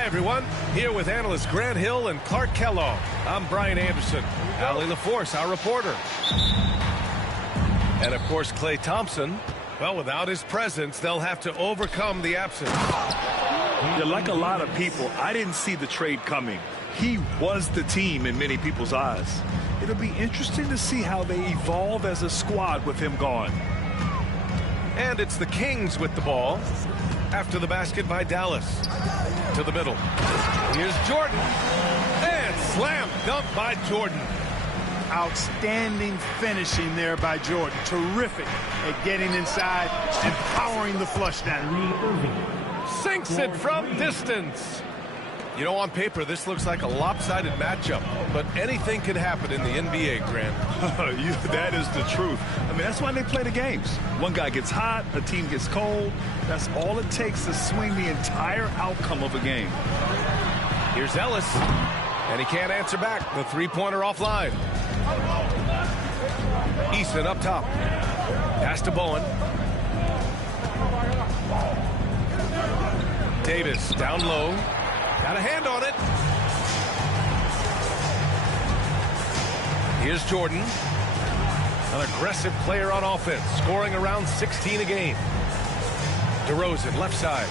Hi, everyone. Here with analysts Grant Hill and Clark Kellogg. I'm Brian Anderson. Allie LaForce, our reporter. And, of course, Klay Thompson. Well, without his presence, they'll have to overcome the absence. Yeah, like a lot of people, I didn't see the trade coming. He was the team in many people's eyes. It'll be interesting to see how they evolve as a squad with him gone. And it's the Kings with the ball. After the basket by Dallas. To the middle. Here's Jordan. And slam dunk by Jordan. Outstanding finishing there by Jordan. Terrific at getting inside and powering the flush down. Sinks it from distance. You know, on paper, this looks like a lopsided matchup, but anything can happen in the NBA, Grant. That is the truth. I mean, that's why they play the games. One guy gets hot, a team gets cold. That's all it takes to swing the entire outcome of a game. Here's Ellis, and he can't answer back. The three-pointer offline. Easton up top. Pass to Bowen. Davis down low. Got a hand on it. Here's Jordan. An aggressive player on offense, scoring around 16 a game. DeRozan, left side.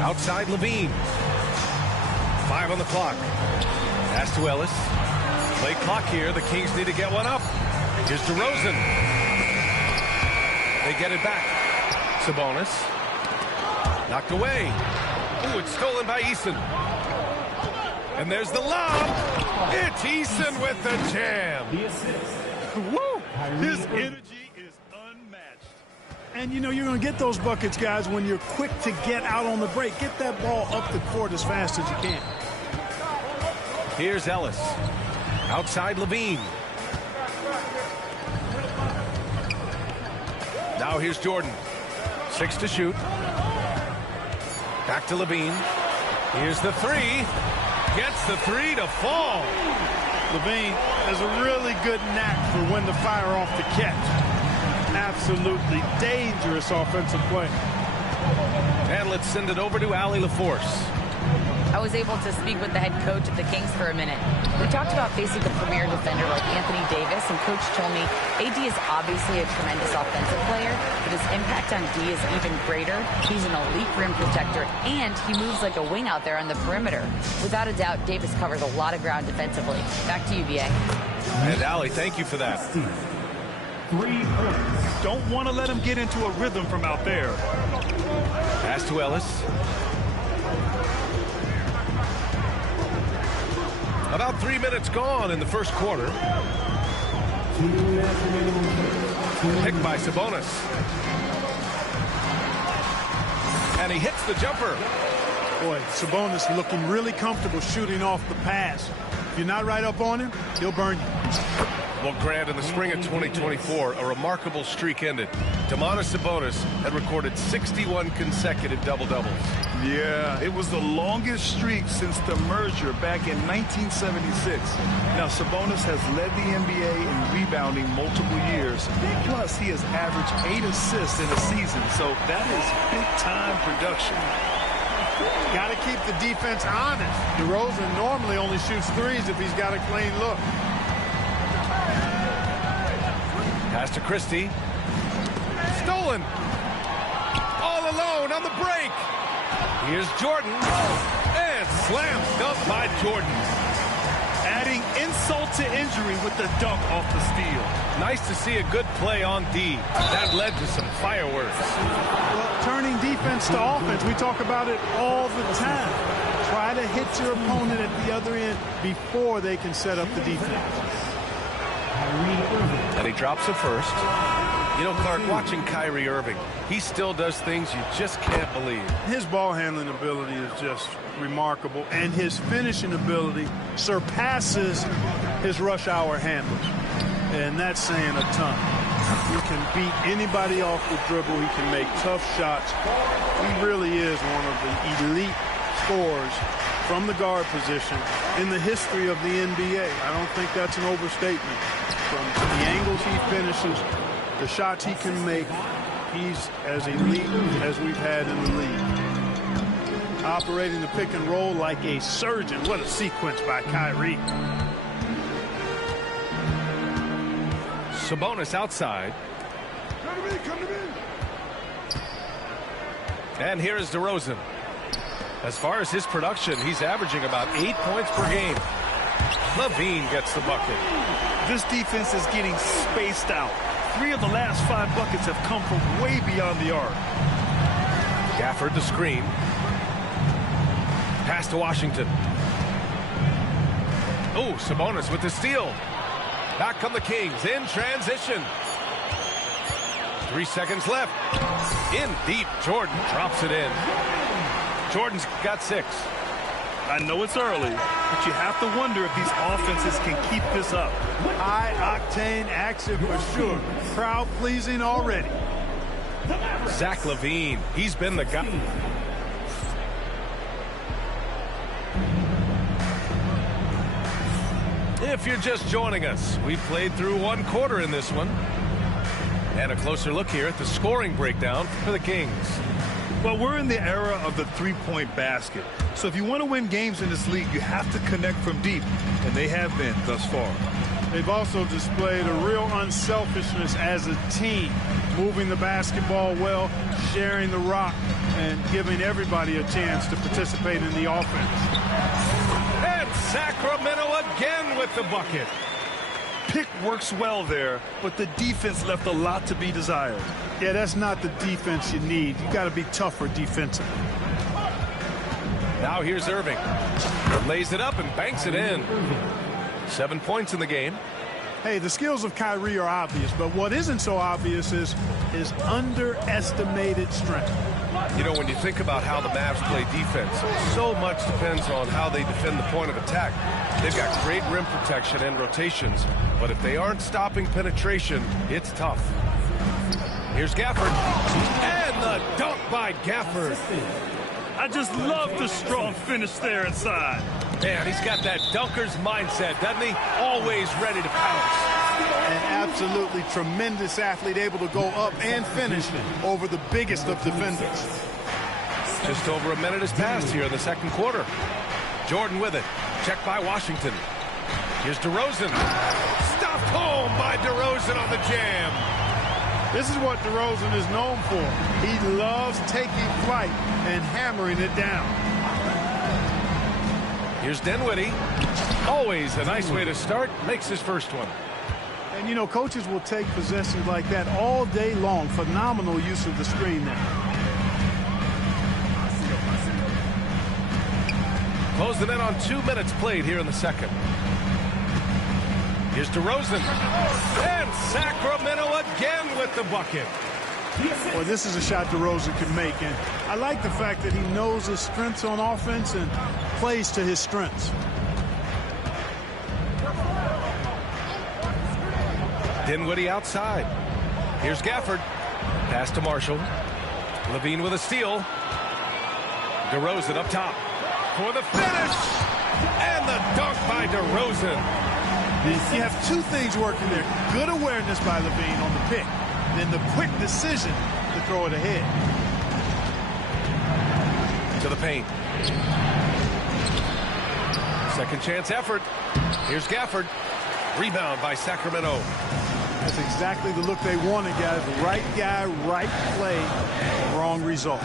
Outside, Levine. 5 on the clock. Pass to Ellis. Play clock here. The Kings need to get one up. Here's DeRozan. They get it back. Sabonis. Knocked away. Ooh, it's stolen by Eason. And there's the lob. It's Eason with the jam. Woo! His energy is unmatched. And, you know, you're going to get those buckets, guys, when you're quick to get out on the break. Get that ball up the court as fast as you can. Here's Ellis. Outside Levine. Now here's Jordan. 6 to shoot. Back to Levine. Here's the three. Gets the three to fall. Levine has a really good knack for when to fire off the catch. Absolutely dangerous offensive play. And let's send it over to Allie LaForce. I was able to speak with the head coach of the Kings for a minute. We talked about facing a premier defender like Anthony Davis, and Coach told me AD is obviously a tremendous offensive player, but his impact on D is even greater. He's an elite rim protector, and he moves like a wing out there on the perimeter. Without a doubt, Davis covers a lot of ground defensively. Back to you, BA. And Allie, thank you for that. 3 points. Don't want to let him get into a rhythm from out there. Pass to Ellis. About 3 minutes gone in the first quarter. Picked by Sabonis. And he hits the jumper. Boy, Sabonis looking really comfortable shooting off the pass. If you're not right up on him, he'll burn you. Well, Grant, in the spring of 2024, a remarkable streak ended. Domantas Sabonis had recorded 61 consecutive double-doubles. Yeah, it was the longest streak since the merger back in 1976. Now, Sabonis has led the NBA in rebounding multiple years. Plus, he has averaged 8 assists in a season, so that is big-time production. Got to keep the defense honest. DeRozan normally only shoots threes if he's got a clean look. Pass to Christie. Stolen. All alone on the break. Here's Jordan. And slam dunk by Jordan. Adding insult to injury with the dunk off the steal. Nice to see a good play on D. That led to some fireworks. Well, turning defense to offense, we talk about it all the time. Try to hit your opponent at the other end before they can set up the defense. And he drops it first. You know, Clark, watching Kyrie Irving, he still does things you just can't believe. His ball handling ability is just remarkable, and his finishing ability surpasses his rush hour handles. And that's saying a ton. He can beat anybody off the dribble. He can make tough shots. He really is one of the elite scorers from the guard position in the history of the NBA. I don't think that's an overstatement. From the angles he finishes, the shots he can make, he's as elite as we've had in the league. Operating the pick and roll like a surgeon. What a sequence by Kyrie. Sabonis outside. Come to me. And here is DeRozan. As far as his production, he's averaging about 8 points per game. LaVine gets the bucket. This defense is getting spaced out. 3 of the last 5 buckets have come from way beyond the arc. Gafford the screen. Pass to Washington. Oh, Sabonis with the steal. Back come the Kings in transition. 3 seconds left. In deep, Jordan drops it in. Jordan's got 6. I know it's early, but you have to wonder if these offenses can keep this up. High-octane action for sure. Crowd-pleasing already. Zach LaVine, he's been the guy. If you're just joining us, we played through 1 quarter in this one. And a closer look here at the scoring breakdown for the Kings. Well, we're in the era of the three-point basket. So if you want to win games in this league, you have to connect from deep, and they have been thus far. They've also displayed a real unselfishness as a team, moving the basketball well, sharing the rock, and giving everybody a chance to participate in the offense. And Sacramento again with the bucket. Pick works well there, but the defense left a lot to be desired. Yeah, that's not the defense you need. You got to be tougher defensively. Now here's Irving. Lays it up and banks it in. 7 points in the game. Hey, the skills of Kyrie are obvious, but what isn't so obvious is his underestimated strength. You know, when you think about how the Mavs play defense, so much depends on how they defend the point of attack. They've got great rim protection and rotations, but if they aren't stopping penetration, it's tough. Here's Gafford. And the dunk by Gafford. I just love the strong finish there inside. Man, he's got that dunker's mindset, doesn't he? Always ready to pounce. An absolutely tremendous athlete, able to go up and finish over the biggest of defenders. Just over a minute has passed here in the second quarter. Jordan with it. Checked by Washington. Here's DeRozan. Stopped home by DeRozan on the jam. This is what DeRozan is known for. He loves taking flight and hammering it down. Here's Dinwiddie. Always a nice way to start. Makes his first one. And, you know, coaches will take possessions like that all day long. Phenomenal use of the screen there. Closing in on 2 minutes played here in the second. Here's DeRozan. And Sacramento again with the bucket. Well, this is a shot DeRozan can make. And I like the fact that he knows his strengths on offense and plays to his strengths. Dinwiddie outside. Here's Gafford. Pass to Marshall. Levine with a steal. DeRozan up top for the finish. And the dunk by DeRozan. You have two things working there. Good awareness by Levine on the pick. Then the quick decision to throw it ahead. To the paint. Second chance effort. Here's Gafford. Rebound by Sacramento. That's exactly the look they wanted, guys. Right guy, right play, wrong result.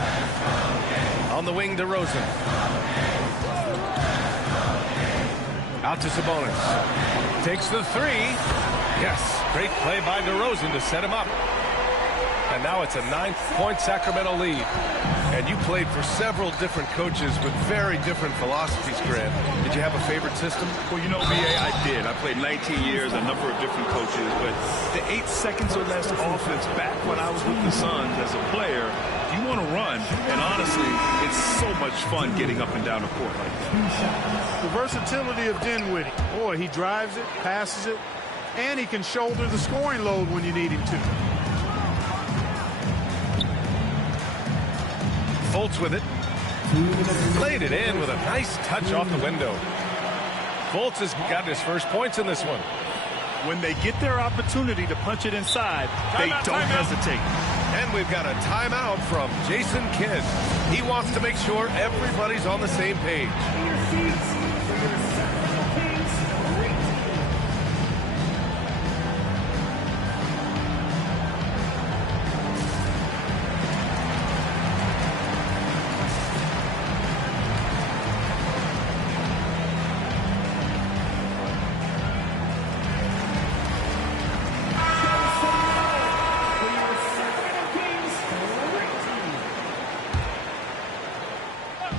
On the wing, DeRozan. Out to Sabonis. Takes the three. Yes, great play by DeRozan to set him up. And now it's a 9-point Sacramento lead. And you played for several different coaches with very different philosophies, Grant. Did you have a favorite system? Well, you know, B.A., I did. I played 19 years, a number of different coaches. But the 8 seconds or less offense back when I was with the Suns as a player, you want to run. And honestly, it's so much fun getting up and down the court like that. The versatility of Dinwiddie. Boy, he drives it, passes it, and he can shoulder the scoring load when you need him to. Fultz with it. Laid it in with a nice touch off the window. Fultz has got his first points in this one. When they get their opportunity to punch it inside, they don't hesitate. And we've got a timeout from Jason Kidd. He wants to make sure everybody's on the same page.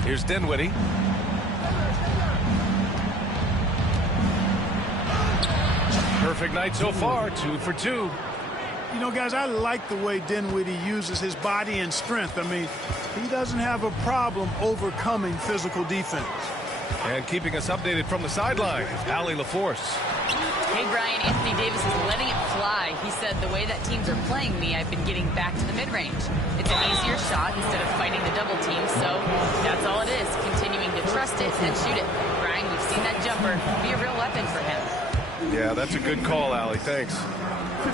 Here's Dinwiddie. Perfect night so far, 2 for 2. You know, guys, I like the way Dinwiddie uses his body and strength. I mean, he doesn't have a problem overcoming physical defense. And keeping us updated from the sideline, Allie LaForce. Hey, Brian, Anthony Davis is letting it fly. He said, the way that teams are playing me, I've been getting back to the mid-range. It's an easier shot instead of fighting the double team, so that's all it is, continuing to trust it and shoot it. Brian, we've seen that jumper be a real weapon for him. Yeah, that's a good call, Allie. Thanks.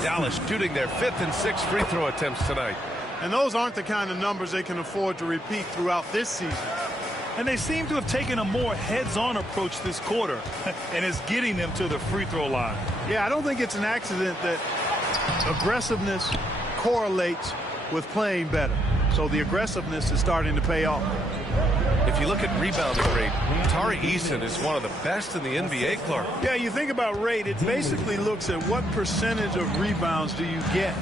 Dallas shooting their 5th and 6th free throw attempts tonight. And those aren't the kind of numbers they can afford to repeat throughout this season. And they seem to have taken a more heads-on approach this quarter, and it's getting them to the free throw line. Yeah, I don't think it's an accident that aggressiveness correlates with playing better. So the aggressiveness is starting to pay off. If you look at rebounding rate, Tari Eason is one of the best in the NBA, Clark. Yeah, you think about rate, it basically looks at what percentage of rebounds do you get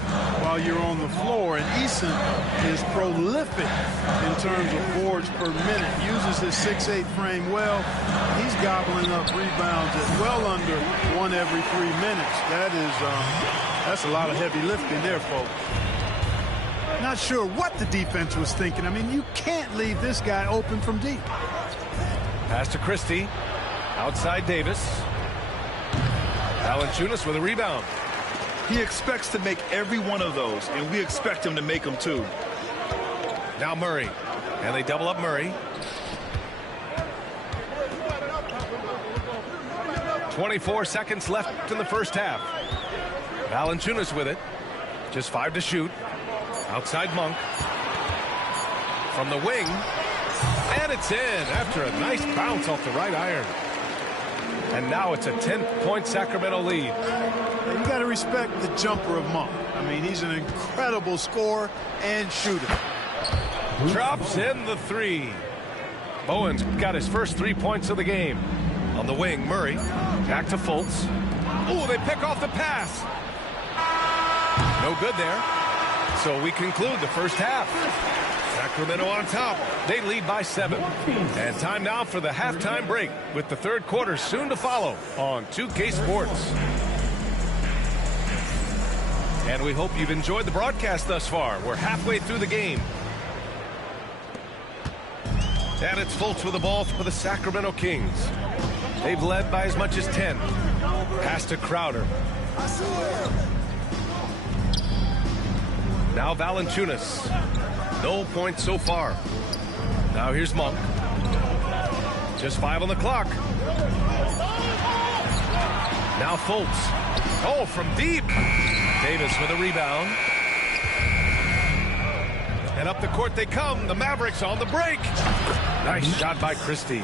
while you're on the floor. And Eason is prolific in terms of boards per minute. Uses his 6'8" frame well. He's gobbling up rebounds at well under 1 every 3 minutes. That's a lot of heavy lifting there, folks. Not sure what the defense was thinking. I mean, you can't leave this guy open from deep. Pass to Christie. Outside Davis. Valanciunas with a rebound. He expects to make every one of those, and we expect him to make them too. Now Murray. And they double up Murray. 24 seconds left in the first half. Valanciunas with it. Just 5 to shoot. Outside Monk. From the wing. And it's in after a nice bounce off the right iron. And now it's a 10-point Sacramento lead. You got to respect the jumper of Monk. I mean, he's an incredible scorer and shooter. Drops in the three. Bowen's got his first 3 points of the game. On the wing, Murray. Back to Fultz. Oh, they pick off the pass. No good there. So we conclude the first half. Sacramento on top. They lead by 7. And time now for the halftime break with the third quarter soon to follow on 2K Sports. And we hope you've enjoyed the broadcast thus far. We're halfway through the game. And it's Fultz with the ball for the Sacramento Kings. They've led by as much as 10. Pass to Crowder. Now Valanciunas. No points so far. Now here's Monk. Just 5 on the clock. Now Fultz. Oh, from deep. Davis with a rebound. And up the court they come. The Mavericks on the break. Nice shot by Christie.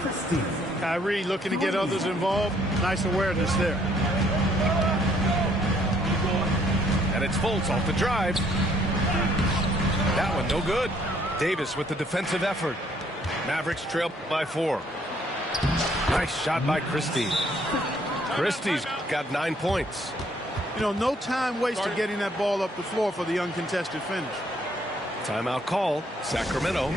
Kyrie looking to get others involved. Nice awareness there. And it's Fultz off the drive. That one no good. Davis with the defensive effort. Mavericks trail by 4. Nice shot by Christie. Christie's got 9 points. You know, no time wasted getting that ball up the floor for the uncontested finish. Timeout call, Sacramento.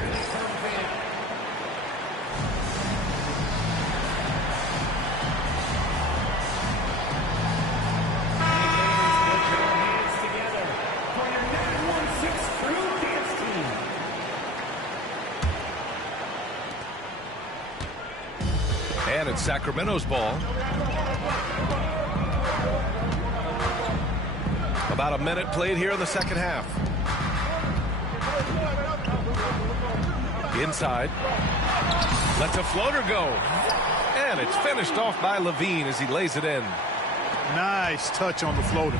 And it's Sacramento's ball. About a minute played here in the second half. Inside. Lets a floater go. And it's finished off by Levine as he lays it in. Nice touch on the floater.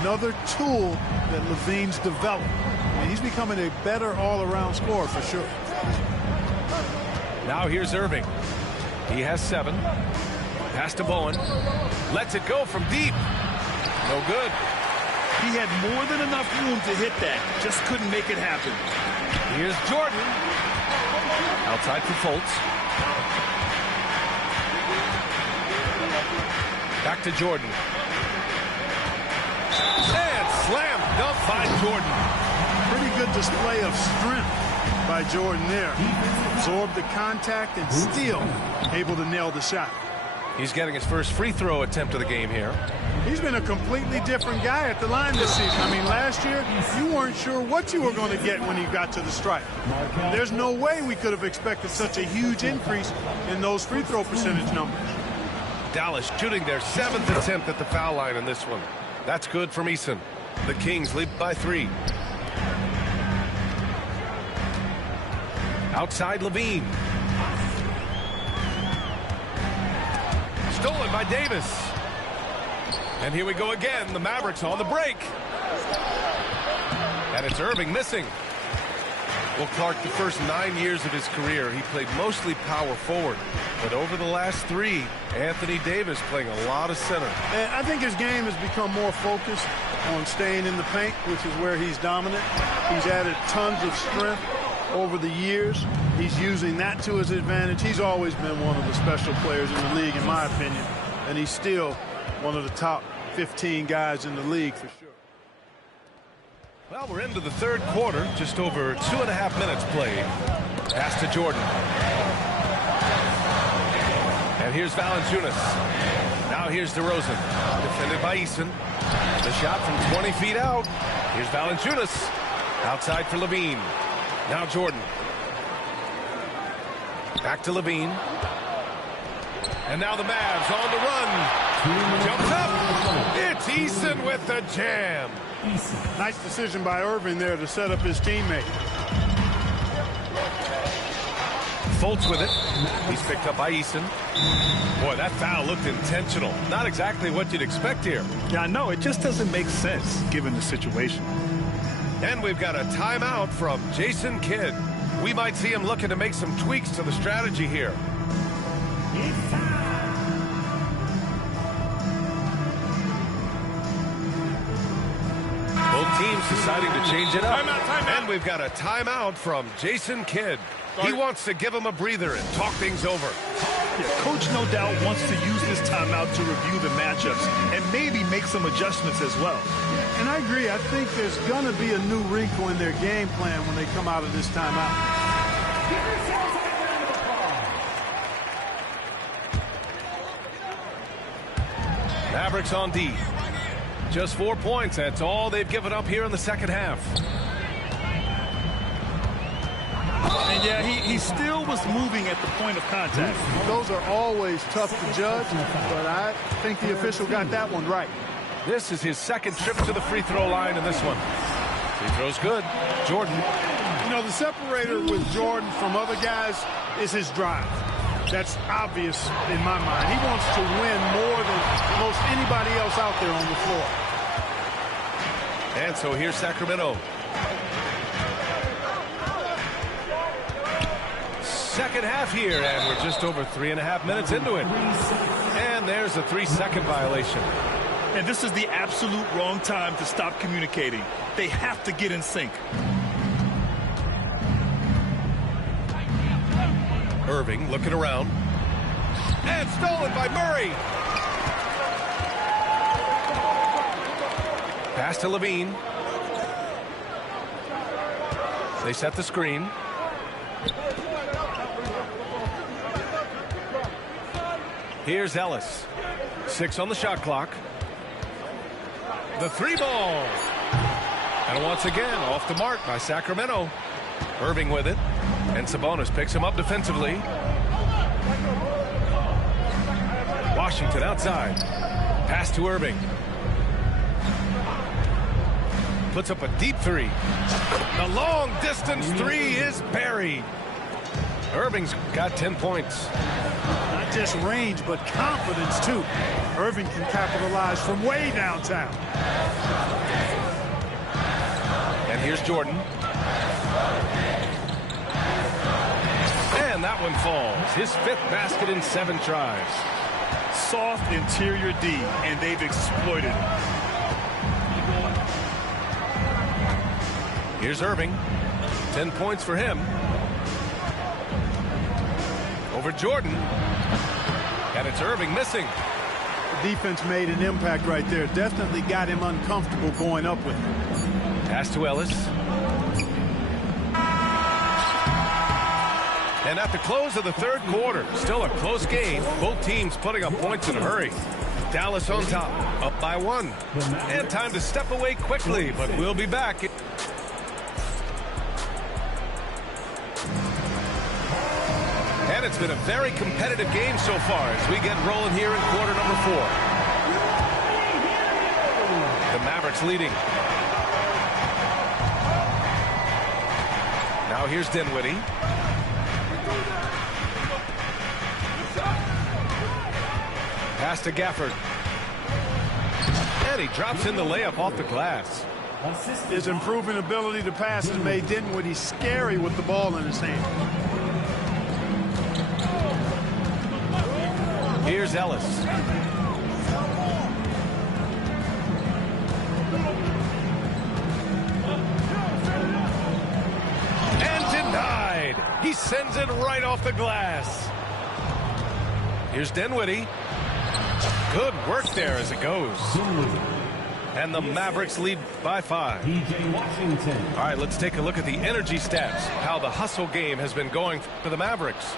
Another tool that Levine's developed. I mean, he's becoming a better all-around scorer for sure. Now here's Irving. He has 7. Pass to Bowen. Lets it go from deep. No good. He had more than enough room to hit that. Just couldn't make it happen. Here's Jordan. Outside for Fultz. Back to Jordan. And slam dunk by Jordan. Pretty good display of strength by Jordan there. Absorbed the contact and still able to nail the shot. He's getting his first free throw attempt of the game here. He's been a completely different guy at the line this season. I mean, last year, you weren't sure what you were going to get when you got to the stripe. There's no way we could have expected such a huge increase in those free throw percentage numbers. Dallas shooting their 7th attempt at the foul line in this one. That's good from Eason. The Kings lead by 3. Outside Levine. Stolen by Davis. And here we go again. The Mavericks on the break. And it's Irving missing. Well, Clark, the first 9 years of his career, he played mostly power forward. But over the last 3, Anthony Davis playing a lot of center. And I think his game has become more focused on staying in the paint, which is where he's dominant. He's added tons of strength over the years. He's using that to his advantage. He's always been one of the special players in the league, in my opinion. And he's still one of the top 15 guys in the league for sure. Well, we're into the third quarter. Just over 2.5 minutes played. Pass to Jordan. And here's Valanciunas. Now here's DeRozan. Defended by Eason. The shot from 20 feet out. Here's Valanciunas. Outside for Levine. Now Jordan. Back to Levine. And now the Mavs on the run. Jumps up. It's Eason with the jam. Nice decision by Irving there to set up his teammate. Fultz with it. He's picked up by Eason. Boy, that foul looked intentional. Not exactly what you'd expect here. Yeah, no, it just doesn't make sense given the situation. And we've got a timeout from Jason Kidd. we might see him looking to make some tweaks to the strategy here. Both teams deciding to change it up. Timeout. And we've got a timeout from Jason Kidd. He wants to give him a breather and talk things over. Yeah, Coach no doubt wants to use this timeout to review the matchups and maybe make some adjustments as well. And I agree. I think there's going to be a new wrinkle in their game plan when they come out of this timeout. Mavericks on D. Just 4 points. That's all they've given up here in the second half. And yeah, he still was moving at the point of contact. Those are always tough to judge, but I think the official got that one right. This is his second trip to the free throw line in this one. Free throw's good. Jordan. You know, the separator with Jordan from other guys is his drive. That's obvious in my mind. He wants to win more than most anybody else out there on the floor. And so here's Sacramento. Second half here, and we're just over 3.5 minutes into it. And there's a 3-second violation. And this is the absolute wrong time to stop communicating. They have to get in sync. Irving looking around. And stolen by Murray. Pass to Levine. They set the screen. Here's Ellis. 6 on the shot clock. The 3 ball. And once again, off the mark by Sacramento. Irving with it. And Sabonis picks him up defensively. Washington outside. Pass to Irving. Puts up a deep 3. The long distance 3 is buried. Irving's got 10 points. Not just range, but confidence, too. Irving can capitalize from way downtown. And here's Jordan. And that one falls. His 5th basket in 7 tries. Soft interior D, and they've exploited it. Here's Irving. 10 points for him. Over Jordan. And it's Irving missing. The defense made an impact right there. Definitely got him uncomfortable going up with him. Pass to Ellis. And at the close of the 3rd quarter, still a close game. Both teams putting up points in a hurry. Dallas on top, up by 1. And time to step away quickly, but we'll be back. And it's been a very competitive game so far as we get rolling here in quarter number 4. The Mavericks leading. Now here's Dinwiddie. Pass to Gafford. And he drops in the layup off the glass. His improving ability to pass has made Dinwiddie scary with the ball in his hand. Here's Ellis. And denied. He sends it right off the glass. Here's Dinwiddie. Good work there as it goes. And the Mavericks lead by 5. DJ Washington. All right, let's take a look at the energy stats. How the hustle game has been going for the Mavericks.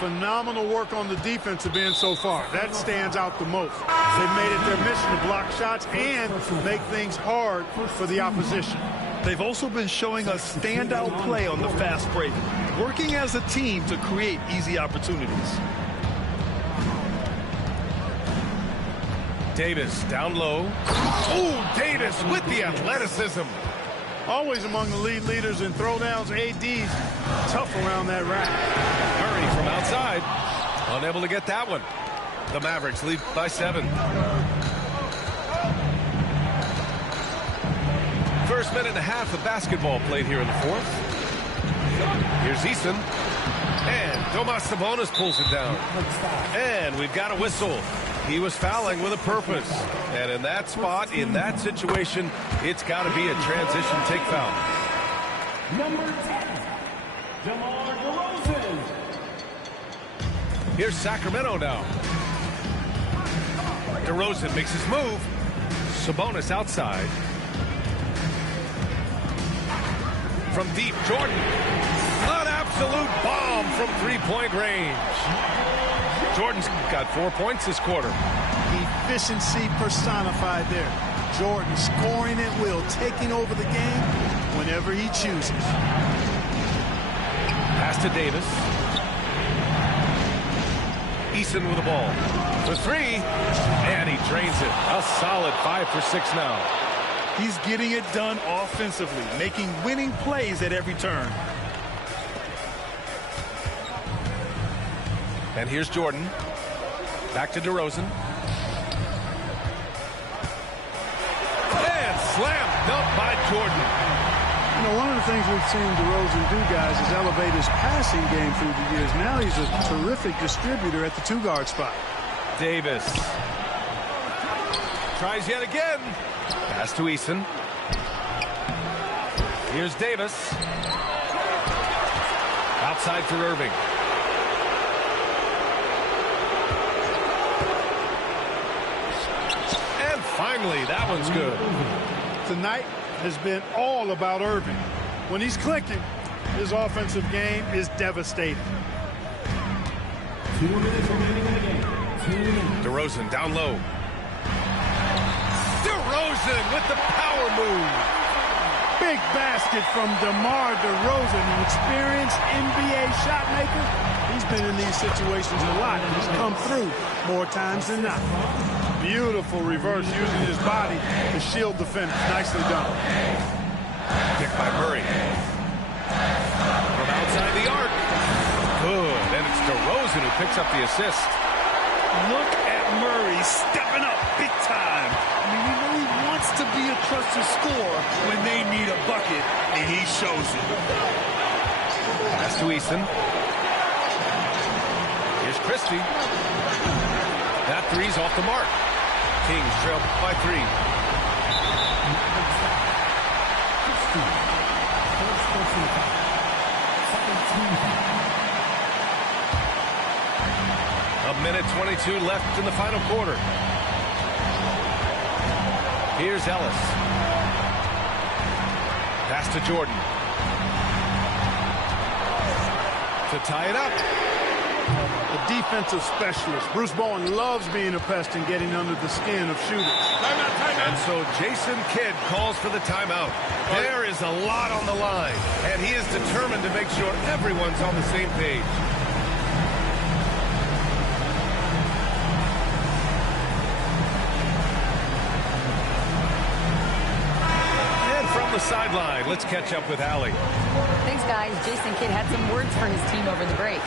Phenomenal work on the defensive end so far. That stands out the most. They've made it their mission to block shots and make things hard for the opposition. They've also been showing us standout play on the fast break, working as a team to create easy opportunities. Davis down low. Ooh, Davis with the athleticism. Always among the lead leaders in throwdowns. AD's tough around that rack. Murray from outside. Unable to get that one. The Mavericks lead by 7. First minute and a half of basketball played here in the 4th. Here's Eason. And Domas Sabonis pulls it down. And we've got a whistle. He was fouling with a purpose. And in that spot, in that situation, it's got to be a transition take foul. Number 10, DeMar DeRozan. Here's Sacramento now. DeRozan makes his move. Sabonis outside. From deep, Jordan. An absolute bomb from three-point range. Jordan's got 4 points this quarter. Efficiency personified there. Jordan scoring at will, taking over the game whenever he chooses. Pass to Davis. Eason with the ball. For three. And he drains it. A solid 5 for 6 now. He's getting it done offensively, making winning plays at every turn. And here's Jordan. Back to DeRozan. And slam dunked by Jordan. You know, one of the things we've seen DeRozan do, guys, is elevate his passing game through the years. Now he's a terrific distributor at the two-guard spot. Davis. Tries yet again. Pass to Eason. Here's Davis. Outside for Irving. And finally, that one's good. Tonight has been all about Irving. When he's clicking, his offensive game is devastating. 2 minutes remaining in the game. 2 minutes. DeRozan down low. DeRozan with the power move. Big basket from DeMar DeRozan, an experienced NBA shot maker. He's been in these situations a lot, and he's come through more times than not. Beautiful reverse, using his body to shield the finish. Nicely done. Picked by Murray. From outside the arc. Good. And it's DeRozan who picks up the assist. Look at Murray stepping up big time. I mean, we know he wants to be a trusted scorer when they need a bucket, and he shows it. Pass to Eason. Here's Christie. That three's off the mark. Kings trail by 3. A minute 22 left in the final quarter. Here's Ellis. Pass to Jordan. To tie it up. A defensive specialist. Bruce Bowen loves being a pest and getting under the skin of shooters. And so Jason Kidd calls for the timeout. There is a lot on the line, and he is determined to make sure everyone's on the same page. And from the sideline, let's catch up with Allie. Thanks, guys. Jason Kidd had some words for his team over the break.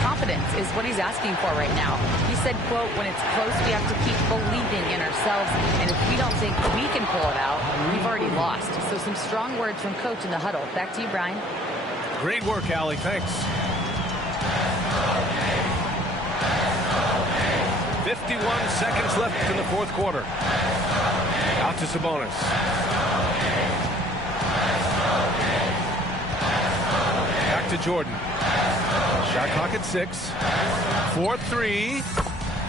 Confidence is what he's asking for right now. He said, quote, when it's close, we have to keep believing in ourselves. And if we don't think we can pull it out, we've already lost. So some strong words from coach in the huddle. Back to you, Brian. Great work, Allie. Thanks. 51 seconds left in the fourth quarter. Out to Sabonis. Back to Jordan. Shot clock at 6. 4-3.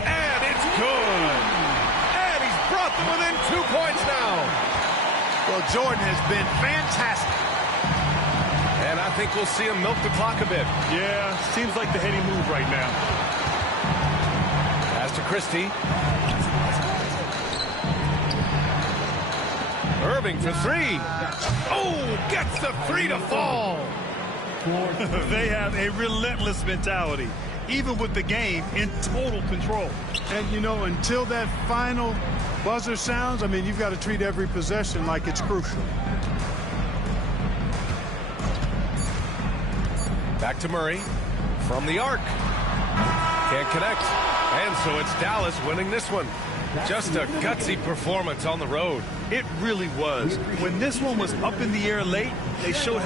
And it's good. And he's brought them within 2 points now. Well, Jordan has been fantastic. And I think we'll see him milk the clock a bit. Yeah, seems like the heady move right now. Pass to Christie. Irving for 3. Oh, gets the 3 to fall. They have a relentless mentality, even with the game in total control. And, you know, until that final buzzer sounds, I mean, you've got to treat every possession like it's crucial. Back to Murray. From the arc. Can't connect. And so it's Dallas winning this one. Just a gutsy performance on the road. It really was. When this one was up in the air late, they showed